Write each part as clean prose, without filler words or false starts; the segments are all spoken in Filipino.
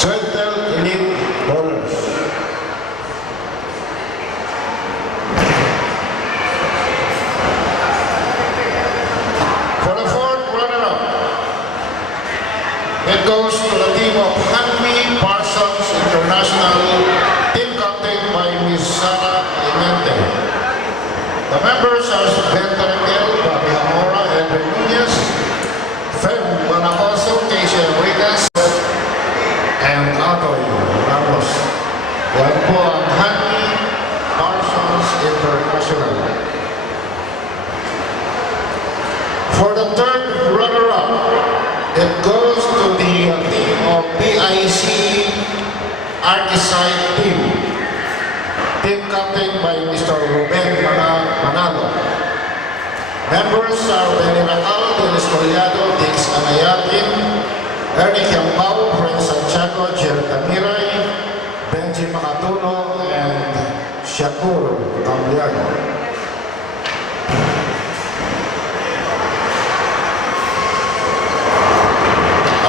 Central Elite Bowlers. For the fourth runner-up, it goes to the team of Hanmi Parsons International, team captain by Ms. Sara Clemente. The members are Benta Miguel, Bobby Hamora, Edwin Nunez, Fem Manacoso, Keisha Enriquez, and Atoy Ramos. Yan po ang Hanmi Parsons International. For the third runner-up, it goes to the team of PIC Artisite team. Team captain by Mr. Ruben Manalo. Members are Benny Racal, Dennis Collado, Dix Anayatin, Ernie Kiambao, Frank Santiago, Jerry Tamiray, Benji Makatuno, and Shakur Cambiano.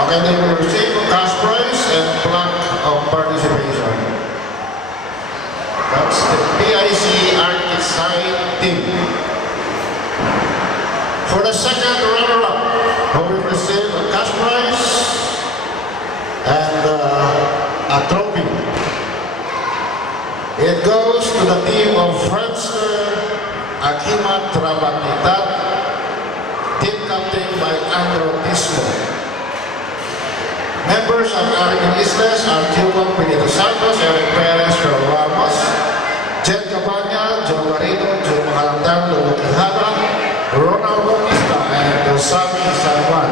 Okay, they will receive cash prize and plaque of participation. That's the PIC Artisite team. For the second runner-up, who will receive a cash prize and a trophy. It goes to the team of Friendster Akimat Rabanitat, team captain by Andrew Tismo. Members of Arican Islas are Tiuco Pinito Santos, Eric Perez, Joe Ramos, Jen Cabana, Joe Garrido, Joe Mahalandang, Lolo Quijada, Ronald Bautista, and Sami San Juan.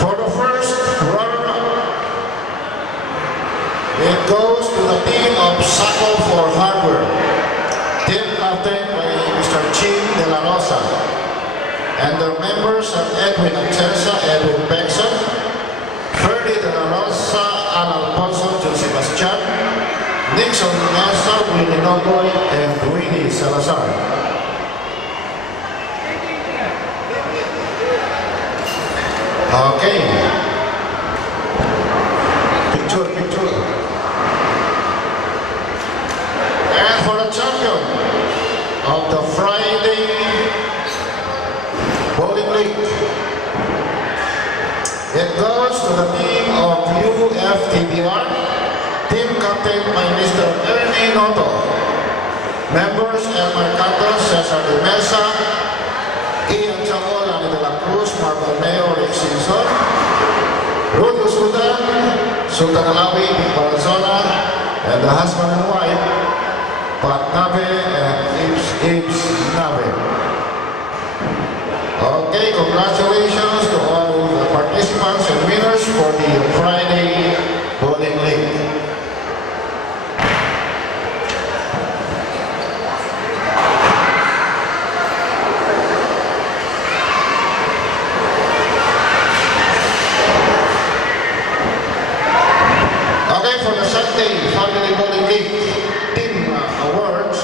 For the first runner-up, it goes to the team of Saco for Hardware, team captain by Mr. Chim De La Rosa. And the members are Edwin Atienza, Edwin Benson, Ferdy De La Rosa, Ana Alfonso, Jose Bastian, Nixon Mesa, Willie Nogoy, and Willie Salazar. Okay. Picture. And for the champion of the Friday Bowling League, it goes to the team of UFTBR, team captain by Mr. Ernie Noto. Members Elmer Cantos, Cesar de Mesa, Ian Chacol, Ani de la Cruz, Marco Meo, Rick Simpson, Rudy Sudan, Sultan Alawi, Big Barazona, and the husband and wife, Pat Nave and Ibs Nave. Okay, congratulations to all the participants and winners for the Friday Bowling League. Okay, for the Sunday Family Bowling League Team Awards,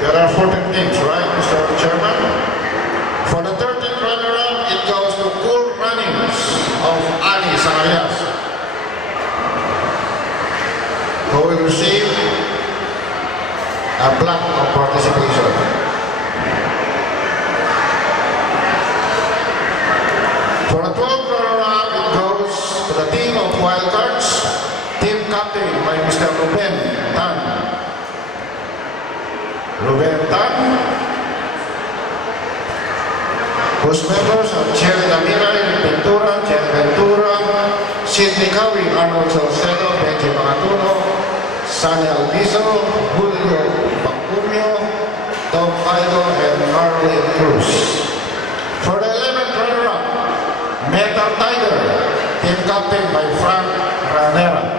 there are 14 teams, right, Mr. Chairman? For the 13th runner-up, it goes to Cool Runnings of Ali Sanayas, who will receive a plaque of participation. For the 12th runner-up, it goes to the team of Wildcards, team captain by Mr. Ruben Tan. Ruben Tan, whose members are Jerry Damira, Ventura, Jen Ventura, Sidney Cowie, Arnold Salcedo, Benji Macatuno, Sunny Alviso, Julio Bacumio, Tom Ido, and Marlene Cruz. For the 11th runner-up, Metal Tiger, team captain by Frank Ranera,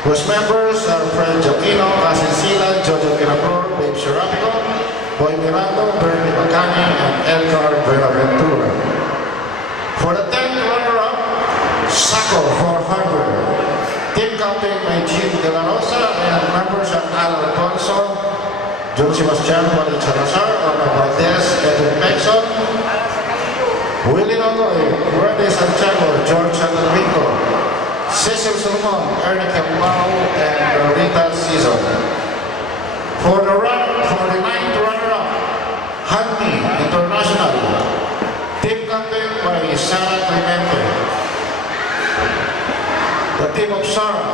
whose members are Fred Joquino, Casin Sila, Jojo Quirapur, Babe Serapico, Boy Mirando, Bernie Bacani, and Edgar Buenaventura. For the 10th runner-up, Pasco for Harvard. Team captain by Jim De La Rosa and members are Al Alfonso, John Sebastian Juan Salazar, Orna Valdez, Edwin Pexon, Willie Nogoy, Randy Santiago, George Sandomingo, Cecil Solomon, Ernie Cambao, and Rita Season. For the ninth runner-up, Hanmi International, team captain by Sara Clemente. The team of Sara,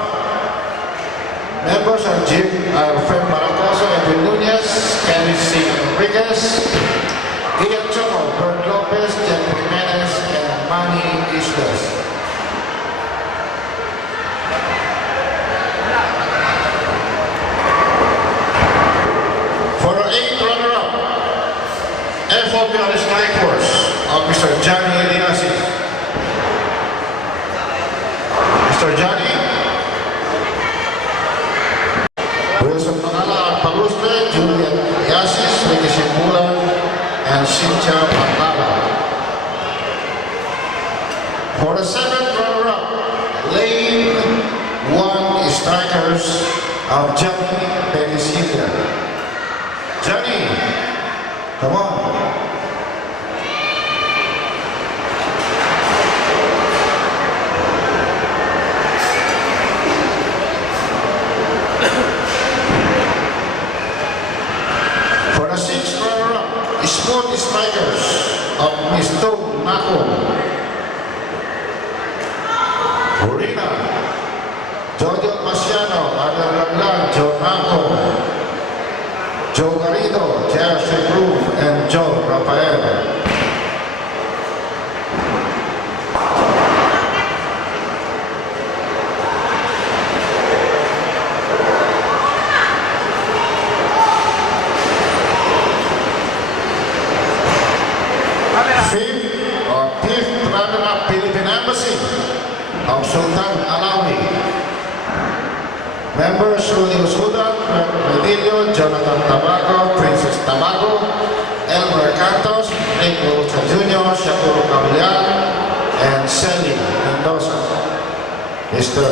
members are Fred Maracoso, Edwin Nunez, Kenny C. Enriquez, Ian Choco, Bert Lopez, Jeff Jimenez, and Manny Islas. For the eighth runner-up, FOP on the strike force of Mr. Johnny Eliasi. Mr. Johnny Wilson Manala Palustre, Julian Yasis, Ricky Simbulan, and Cynthia Pangala. For the seventh runner-up, lane 1 strikers of Johnny Benicilla. Johnny, come on. For the sixth runner-up, Sport Strikers of Misto Nako, Urina, Jojo Pasiano, Adel Raglan, Joe Nako, Joe Garrido, Jersey Groove, and Joe Rafael. Fifth runner-up, Philippine Embassy of Sultan Alawi. Members Rudy Usudan, Medillo, Jonathan Tabaco, Princess Tabaco, Elmer Cantos, Rick Lucha Jr., Shakuro Cabillan, and Sally Mendoza. Mr.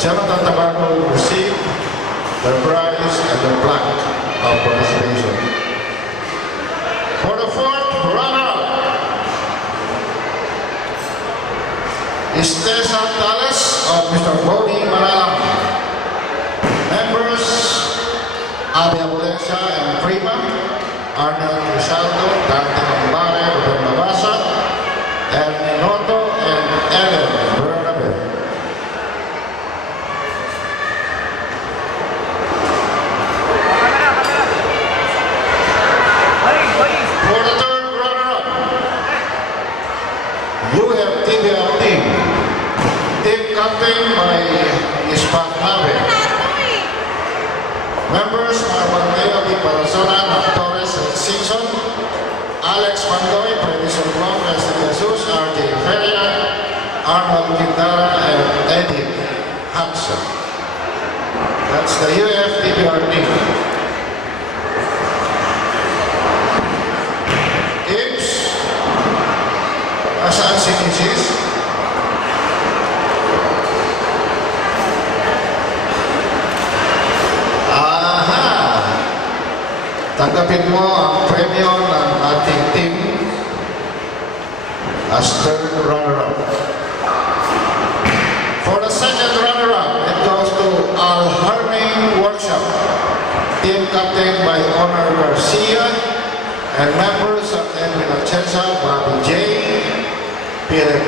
Jonathan Tabaco received the prize and the plaque of participation. For the fourth runner-up, Cesar Tales of Mr. Boni Maralam. Members, Abia Valencia and Prima, Arnold Rizaldo, Dante Ambare, Ruben Mabasa, Ernie Noto, and Ellen Bernabe. For the third runner-up, you have TBL team. Team captain by Ispak Nave. Members are Mateo Di Parazona, Mac Torres, and Simpson, Alex Mandoy, Predison Blanc, Wesley Jesus, RJ Feria, Arnold Quintana, and Eddie Hudson. That's the UFTBR team. Gibbs, asaan si Mrs.? Tanggapin mo ang premyo ng ating team as third runner-up. For the second runner-up, it goes to Al Harming Workshop, team captain by Honor Garcia, and members of Edwin Atienza, Bobby J, Pierre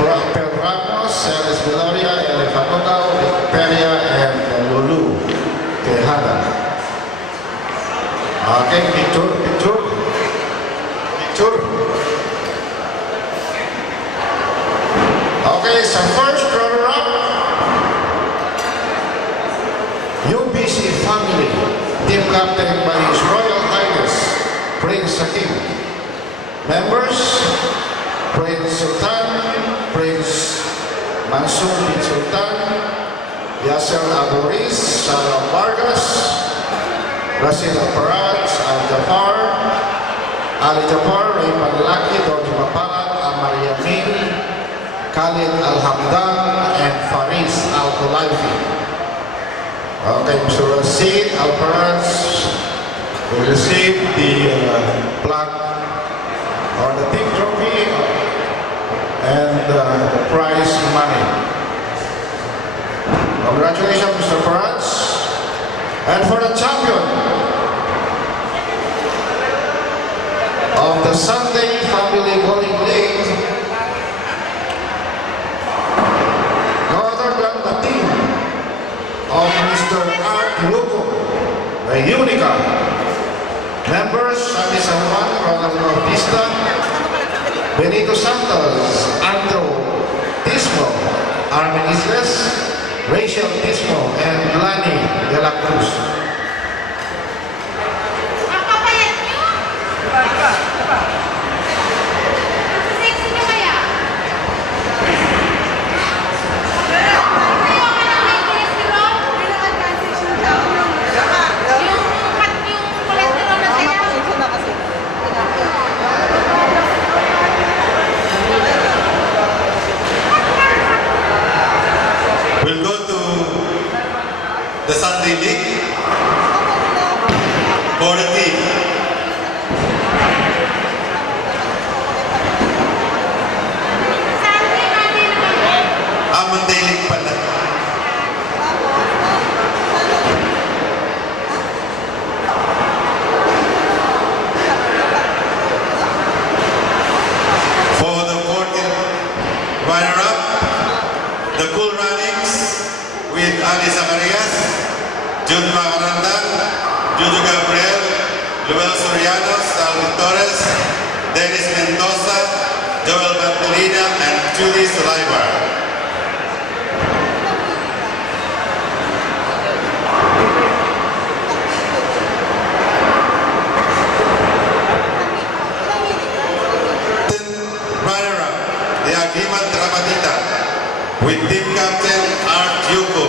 Ramos, Celis Viloria, Elefanotao, Peria, and Lulu Tejada. Okay, picture. Okay, so first runner-up, UBC family, team captain by His Royal Highness Prince Hakim. Members, Prince Sultan, Prince Mansur bin Sultan, Yasser Aboris, Sarah Vargas, Rasil Aparat, Al-Jafar, Ali Jafar, Ray Panlaki, Dorji Mapalan, Amaria Min, Khalid Al-Hamdan, and Faris Al-Khulaifi. Okay, Mr. Rashid Al-Faraz will receive the plaque or the team trophy and the prize money. Congratulations, Mr. Faraz. And for the champion of the Sunday Family Bowling League, no other than the team of Mr. Art Lugo, the Unica. Members, Sandy Sanuan, Ronald Bautista, Benito Santos, Andrew Tismo, Armin Isles, Rachel Tismo, and Lani de la Cruz. We'll go to the Sunday League for the team. Monday League pala. For the 14th runner-up, the Cool Runnings with Ali Zacarias, Jude Macarandan, Judo Gabriel, Luel Soriano, Salvi Torres, Dennis Mendoza, Joel Bartolina, and Judy Sulaibar. Runner-up, the Agimat Ramadita, with team captain Art Yuko.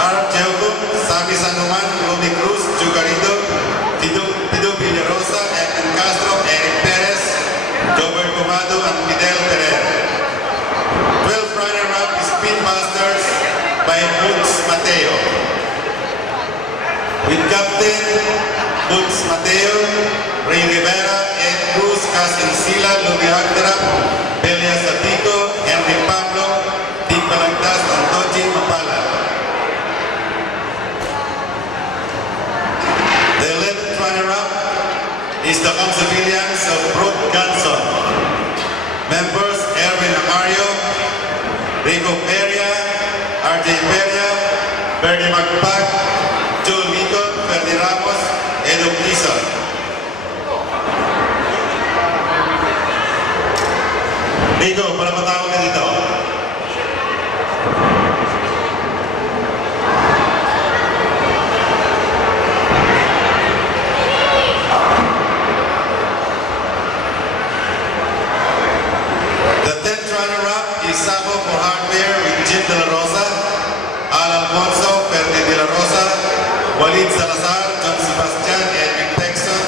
Art Yuko, Sami Sanuman, Ruby Cruz, Jugarito, Pido Villarosa, Edwin Castro, Eric Perez, Jobert Comado, and Fidel Pereira. 12th runner-up is Speedmasters by Boots Mateo, with captain Boots Mateo, Ray Rivera, Ed Cruz, Casin Sila, Luby Agdara, Belia Sabico, Henry Pablo, Deep Balagtas, and Toji Mapala. The 11th runner-up is the Civilians of Brut Ganson. Members Erwin Amario, Rico Peria, RJ Peria, Bernie Magpag, Joel Mico, Ferdi Ramos, Edo Quizon. Rico, para matawag ka dito. The 10th runner-up is Sabo for Hardware with Jim De La Rosa, Al Alfonso, Ferdi De La Rosa, Walid Salazar, John Sebastian, Edwin Texon,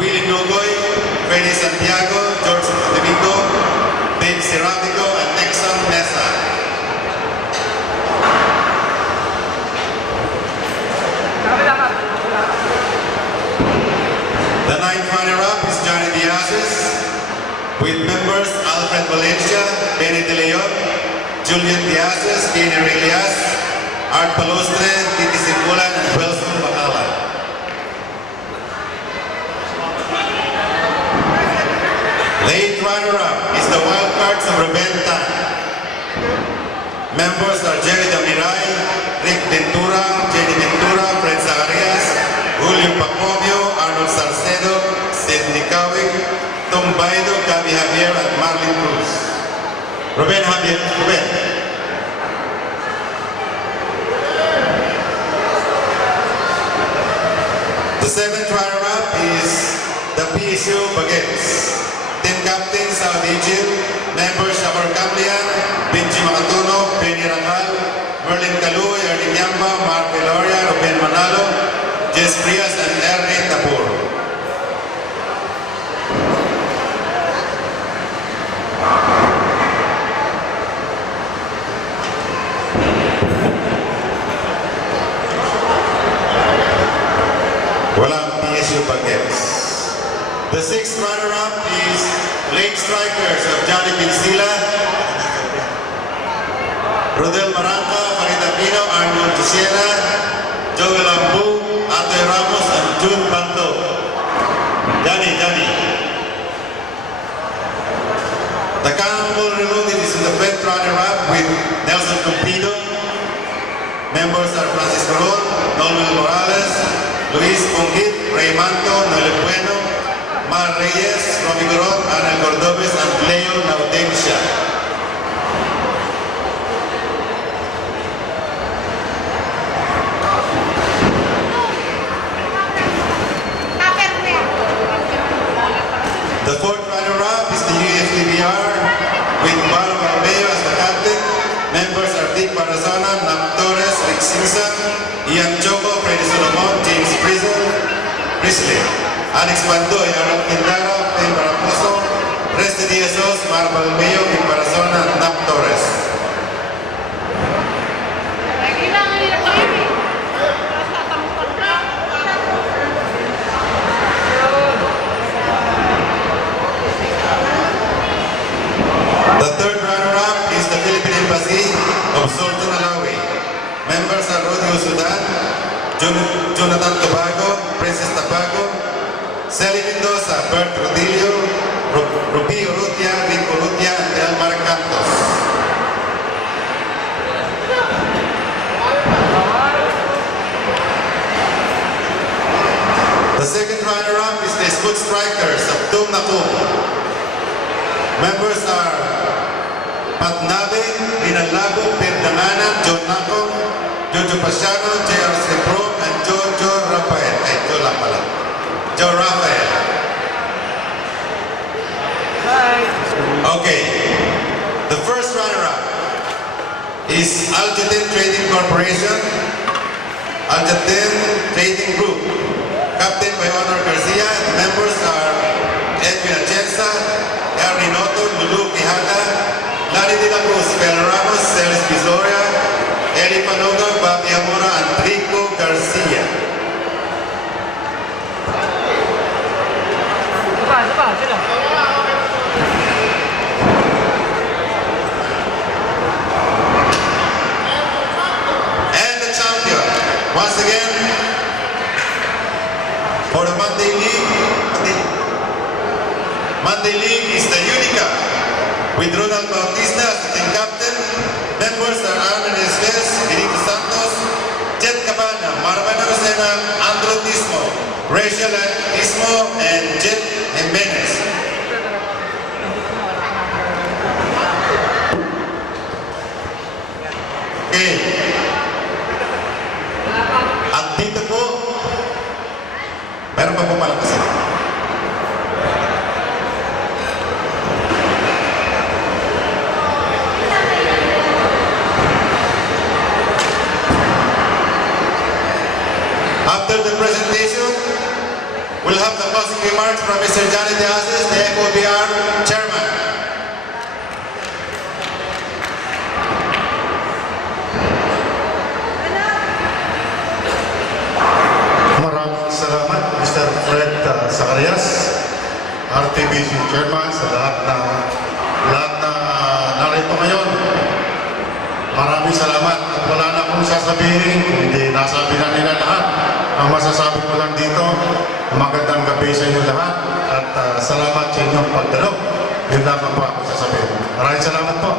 Willie Nogoy, Freddy Santiago, George Montevico, Dave Ceramico, and Nexon Mesa. The 9th runner-up is Johnny Diazes, with members Alfred Valencia, Benny De Leon, Julian Diazes, Kenny Relias, Art Palostre, Titi Simbulan, and Wilson Bacala. The 8th runner-up is the Wild Cards of Rebenta. Members are Jerry Damiray, Rick Ventura, Jenny Ventura, Fred Zacarias, Julio Pacomio, Arnold Salcedo, Sidney Kawig, Tom Baido, Gabi Javier, and Marlene Cruz. Ruben Javier, Ruben. The 7th runner-up is the PSU Baguettes. Team captain Saudi Jim, members Shabor Kamlian, Benji Makatuno, Benny Rangal, Merlin Kaluy, Ernie Nyamba, Mark Veloria, Ruben Manalo, Jess Prias, and Ernie Tabor. Bagets. The sixth runner-up is late strikers of Johnny Pinsila, Rodel Maranca, Farida Pino, Arnold Teixeira, Joel Ambu, Atoy Ramos, and June Bando. Johnny. The Cannonball Reloaded is the fifth runner-up with Nelson Cumpido. Members are Francis Coron, Noel Morales, Luis Pongit, Ray Manto, Noel Bueno, Mar Reyes, Romy Coron, Anel Cordobes, and Leo Naudensia. The fourth runner-up is the UFTBR with Baro Barbeo as the captain. Members are Dick Barazana, Nap Torres, Rick Simpson, Ian Choco, Freddy Solomon, James Priestley, Alex Bandoy, Arnold Quintana, Ben Baraposo, Resti Diazos, Mar Balmeo, Dick Barazana, and Nap Torres. The third runner-up is the Philippine Embassy of Sultan Alawi. Members are Rodrigo Sudan, Jonathan Tobago, Princess Tabago, Sally Mendoza, Bert Rodillo, Rupi Urrutia, Rick Urrutia, and Elmar Cantos. The second runner-up is the Scoot Strikers of Tum Nakum. Members are Pat Nabe, Rina Lago, Pep Danganan, John Naco, Jojo Pasiano, J.R. Sempro, and Jojo Rafael. Joe Rafael. Okay. The first runner-up is Aljaden Trading Corporation, Aljaden Trading Group, Captain by Honor Garcia. Members are Edwin Atienza, Ernie Noto, Lulu Quijada, Lani de la Cruz, Bel Ramos, Celis Pizoria, Eli Panoga, Bobby Amora, and Rico Garcia. And the champion, once again, for the Monday League is the Unica, with Ronald Bautista as the team captain. Members are Armin Estes, Benito Santos, Jet Cabana, Marvana Rosena, Andrew Tismo, Rachel Tismo, and Jet Jimenez. Okay. At dito po, meron pa po malakas. After the presentation, we'll have the closing remarks from Mr. Johnny De Asis, the FOBR chairman. Maraming salamat, Mr. Fred Zacarias, RTBC Chairman, sa lahat na narito ngayon. Maraming salamat at wala na akong sasabihin kung hindi nasabi na nila lahat. Ang masasabi ko lang dito, magandang gabi sa inyo lahat at salamat sa inyong pagdalo. Yun lamang po ako sasabihin. Maraming salamat po.